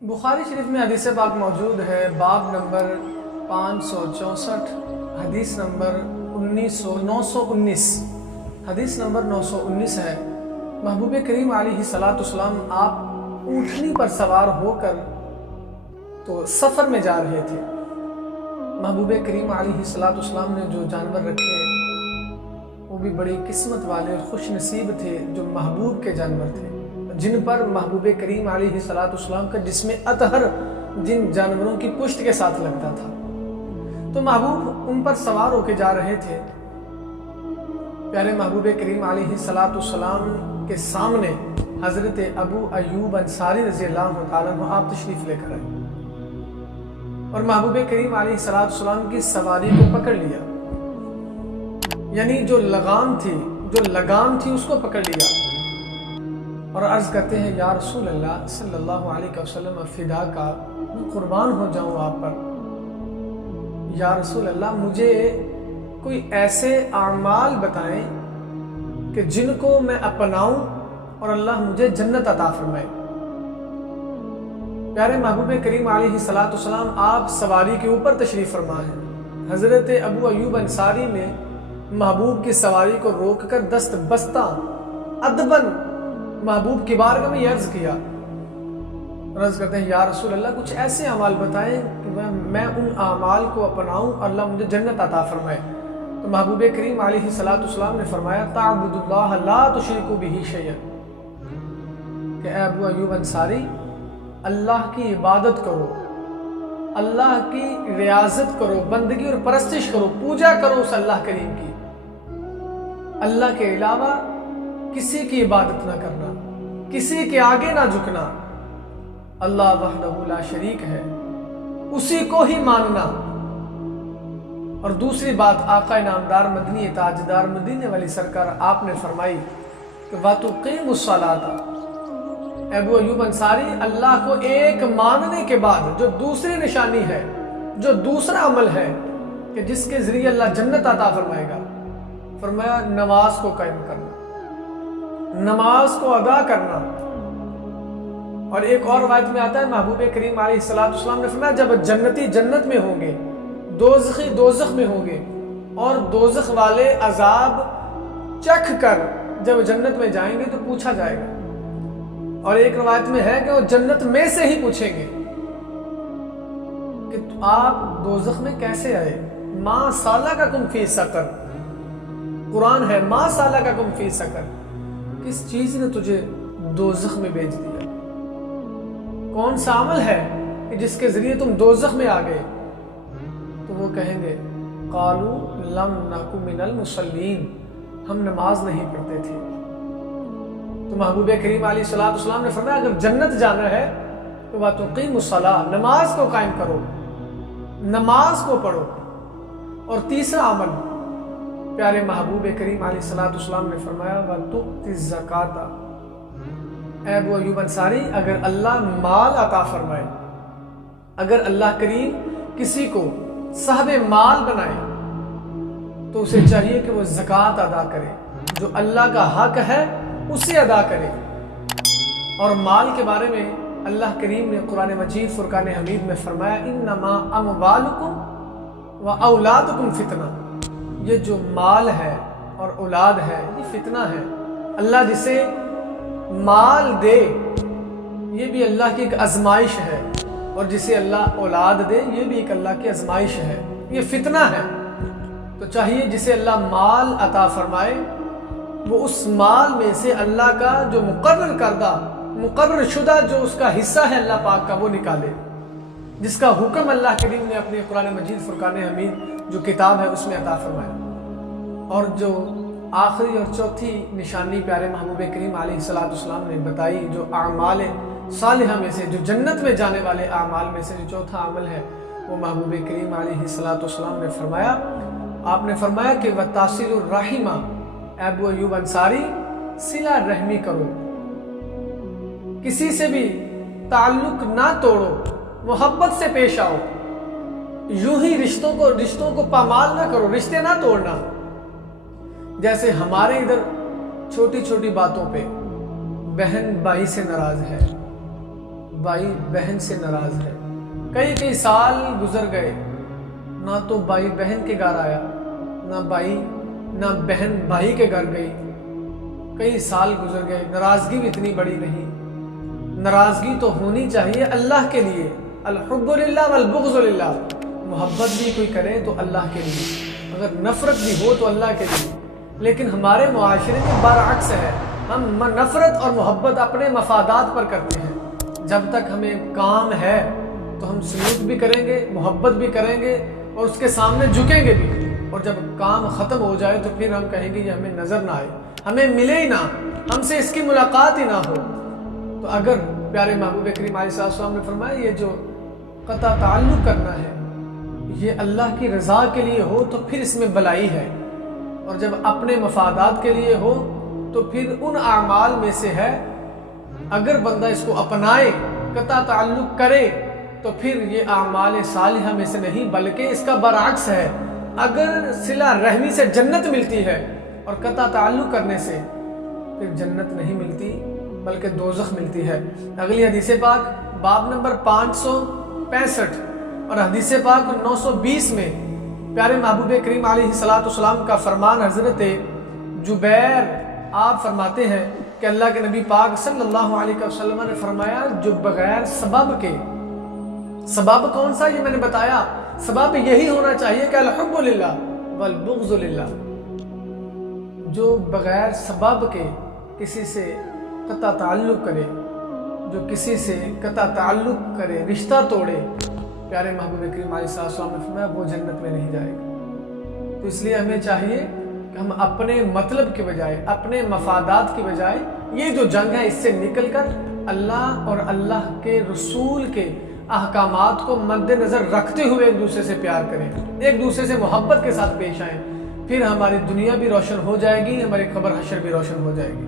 बुखारी शरीफ में हदीस पाक मौजूद है। बाब नंबर 564, हदीस नंबर 919। हदीस नंबर 919 है। महबूब करीम अलैहिस्सलाम आप ऊँटनी पर सवार होकर तो सफ़र में जा रहे थे। महबूब करीम अलैहिस्सलाम ने जो जानवर रखे वो भी बड़ी किस्मत वाले खुश नसीब थे, जो महबूब के जानवर थे, जिन पर महबूब करीम अलैहिस्सलाम का जिस्म अतहर जिन जानवरों की पुश्त के साथ लगता था। तो महबूब उन पर सवार होकर जा रहे थे। प्यारे महबूब करीम अलैहिस्सलाम के सामने हज़रत अबू अयूब अंसारी रज़ियल्लाहु ताला अन्हु आप तशरीफ़ लेकर आए और महबूब करीम अलैहिस्सलाम की सवारी को पकड़ लिया, यानी जो लगाम थी उसको पकड़ लिया और अर्ज़ करते हैं, या रसूल अल्लाह सल्लल्लाहु अलैहि वसल्लम फ़िदा का मैं कुर्बान हो जाऊँ आप पर। या रसूल अल्लाह मुझे कोई ऐसे आमाल बताएं कि जिनको मैं अपनाऊं और अल्लाह मुझे जन्नत अता फरमाए। प्यारे महबूब करीम अलैहिस्सलाम आप सवारी के ऊपर तशरीफ़ फरमा हैं। हज़रत अबू अयूब अंसारी ने महबूब की सवारी को रोककर दस्त बस्ता अदबन महबूब की बारगाह में अर्ज़ किया। अर्ज़ करते हैं, या रसूल अल्लाह कुछ ऐसे अमाल बताएं कि मैं उन अमाल को अपनाऊं और अल्लाह मुझे जन्नत अता फरमाए। तो महबूब करीम अलैहिस्सलाम ने फरमाया, ताअबुदुल्लाह ला तुशरिकु बिही शैअन, कि अबू अयूब अंसारी अल्लाह की इबादत करो, अल्लाह की रियाजत करो, बंदगी और परस्तिश करो, पूजा करो उस अल्लाह करीम की। अल्लाह के अलावा किसी की इबादत ना करना, किसी के आगे ना झुकना। अल्लाह वहदहू ला शरीक है, उसी को ही मानना। और दूसरी बात, आका इनामदार मदनी ताजदार मदीने वाली सरकार आपने फरमाई कि वातुकीमुस्सलाता, अबू अयूब अंसारी अल्लाह को एक मानने के बाद जो दूसरी निशानी है, जो दूसरा अमल है कि जिसके जरिए अल्लाह जन्नत अता फरमाएगा, फरमाया नमाज को कायम करना, नमाज को अदा करना। और एक और रवायत में आता है, महबूब करीम अलैहिस्सलाम ने फरमाया, जब जन्नती जन्नत में होंगे, दोज़खी दोज़ख में होंगे और दोज़ख वाले अजाब चख कर जब जन्नत में जाएंगे तो पूछा जाएगा। और एक रवायत में है कि वो जन्नत में से ही पूछेंगे कि आप दोज़ख में कैसे आए। माँ साला का कुम फी सकर, कुरान है, माँ साला का कुम फी सकर, किस चीज ने तुझे दोज़ख में भेज दिया, कौन सा अमल है कि जिसके जरिए तुम दोज़ख में आ गए। तो वो कहेंगे, कालू लम नकु मिनल मुसल्लीन, हम नमाज नहीं पढ़ते थे। तो महबूब करीम अलैहिस्सलाम ने फरमाया, अगर जन्नत जाना है तो वातुकीमुस्सलाह, नमाज को कायम करो, नमाज को पढ़ो। और तीसरा अमल, प्यारे महबूब करीम अलैहिस्सलाम ने फरमाया, वतुअ्तिज़ ज़काता, अबू अयूब अंसारी अगर अल्लाह माल अता फरमाए, अगर अल्लाह करीम किसी को साहबे माल बनाए तो उसे चाहिए कि वो ज़कात अदा करे, जो अल्लाह का हक है उसे अदा करे। और माल के बारे में अल्लाह करीम ने कुरान मजीद फुरकान हमीद में फरमाया, इन्नमा अमवालुकुम व औलादुकुम फितना, ये जो माल है और औलाद है ये फितना है। अल्लाह जिसे माल दे ये भी अल्लाह की एक आजमाइश है, और जिसे अल्लाह औलाद दे ये भी एक अल्लाह की आजमाइश है, ये फितना है। तो चाहिए जिसे अल्लाह माल अता फरमाए वो उस माल में से अल्लाह का जो मुकर्रर करदा, मुकर्रर शुदा जो उसका हिस्सा है अल्लाह पाक का, वो निकाले, जिसका हुक्म अल्लाह करीम ने अपने कुरान मजीद फुरकान हमीद जो किताब है उसमें अता फरमाया। और जो आखिरी और चौथी निशानी प्यारे महबूब करीम अलैहिस्सलाम ने बताई, जो आमाल सालिहा में से, जो जन्नत में जाने वाले आमाल में से जो चौथा अमल है, वो महबूब करीम अलैहिस्सलाम ने फरमाया, आपने फरमाया कि वतासिलुर रहिमा, अबू अयूब अंसारी सिला रहमी करो, किसी से भी ताल्लुक ना तोड़ो, मोहब्बत से पेश आओ, यूं ही रिश्तों को पामाल ना करो, रिश्ते ना तोड़ना। जैसे हमारे इधर छोटी छोटी बातों पे बहन भाई से नाराज है, भाई बहन से नाराज है। कई कई साल गुजर गए, ना तो भाई बहन के घर आया, ना बहन भाई के घर गई। कई साल गुजर गए, नाराजगी भी इतनी बड़ी नहीं। नाराजगी तो होनी चाहिए अल्लाह के लिए, अल-हुब्बु लिल्लाह वल बुग़्ज़ु लिल्लाह। मोहब्बत भी कोई करे तो अल्लाह के लिए, अगर नफरत भी हो तो अल्लाह के लिए। लेकिन हमारे मुआशरे में बरअक्स है, हम नफरत और मोहब्बत अपने मफादात पर करते हैं। जब तक हमें काम है तो हम सलूक भी करेंगे, मोहब्बत भी करेंगे और उसके सामने झुकेंगे भी। और जब काम ख़त्म हो जाए तो फिर हम कहेंगे ये हमें नज़र ना आए, हमें मिले ही ना, हमसे इसकी मुलाकात ही ना हो। तो अगर प्यारे महबूब करीम अलैहि सल्लम ने फरमाया ये जो क़ता ताल्लुक़ करना है ये अल्लाह की रज़ा के लिए हो तो फिर इसमें भलाई है, और जब अपने मफादात के लिए हो तो फिर उन आमाल में से है। अगर बंदा इसको अपनाए, क़ता ताल्लुक़ करे, तो फिर ये आमाल सालिहा में से नहीं बल्कि इसका बरअक्स है। अगर सिला रहमी से जन्नत मिलती है और क़ता ताल्लुक़ करने से फिर जन्नत नहीं मिलती बल्कि दोज़ख मिलती है। अगली हदीस पाक बाब नंबर 565 और हदीस पाक 920 में प्यारे महबूब करीम अलैहिस्सलाम का फरमान हज़रत जुबैर आप फरमाते हैं कि अल्लाह के नबी पाक सल्लल्लाहु अलैहि वसल्लम ने फरमाया जो बगैर सबब के, सबब कौन सा ये मैंने बताया, सबब यही होना चाहिए कि अल-हुब्बु लिल्लाह वल बुग़्ज़ु लिल्लाह। जो बगैर सबब के किसी से क़ता ताल्लुक़ करे, जो किसी से क़ता ताल्लुक़ करे, रिश्ता तोड़े, प्यारे महबूब करीम अलैहिस्सलाम ने फरमाया वो जन्नत में नहीं जाएगा। तो इसलिए हमें चाहिए कि हम अपने मतलब के बजाय, अपने मफादात की बजाय ये जो जंग है इससे निकल कर अल्लाह और अल्लाह के रसूल के अहकामात को मद्देनज़र रखते हुए एक दूसरे से प्यार करें, एक दूसरे से मोहब्बत के साथ पेश आएँ। फिर हमारी दुनिया भी रोशन हो जाएगी, हमारी खबर हशर भी रोशन हो जाएगी।